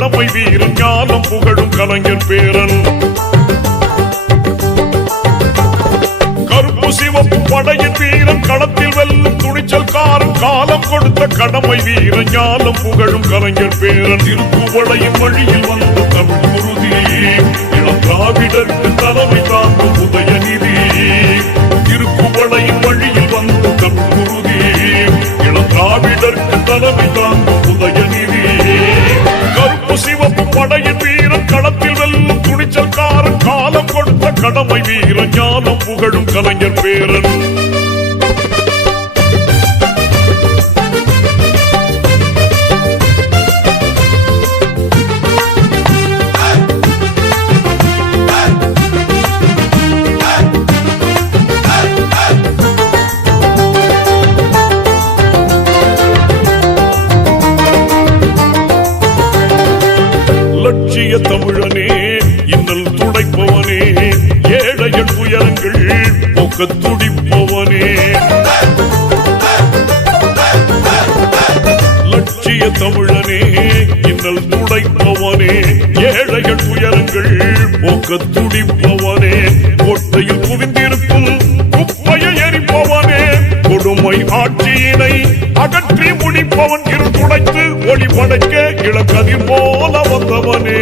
கடமை வீரன் ஞானம் புகழும் கலைஞர் பேரன். கருப்பு சிவப்பு படையின் வீரன் களத்தில் வெல்லும் துணிச்சல்காரன் காலம் கொடுத்த கடமை வீரன் ஞானம் புகழும் கலைஞர் பேரன். திருக்குவளையின் வழியில் வந்த தமிழ் குருதி இளம் திராவிடருக்கு தலைமை தாங்கும் உதயநிதி. திருக்குவளையின் வழியில் வந்த தமிழ் குருதி இளம் திராவிடருக்கு தலைமை தாங்கும் உதயநிதி. கருப்பு சிவப்பு படையின் வீரன் களத்தில் வெல்லும் துணிச்சல்காரன் காலம் கொடுத்த கடமை வீரன் ஞானம் புகழும் கலைஞர் பேரன். லட்சிய தமிழனே இன்னல் துடைப்பவனே ஏழைகள் துயரங்கள் போக்க துடிப்பவனே. லட்சிய தமிழனே இன்னல் துடைப்பவனே ஏழைகள் துயரங்கள் போக்க துடிப்பவனே. கோட்டையில் குவிந்திருக்கும் குப்பையை எரிப்பவனே கொடுமை ஆட்சியினை அகற்றி முடிப்பவன். இருள் துடைத்து ஒளி படைக்க இளங்கதிர் போல வந்தவனே.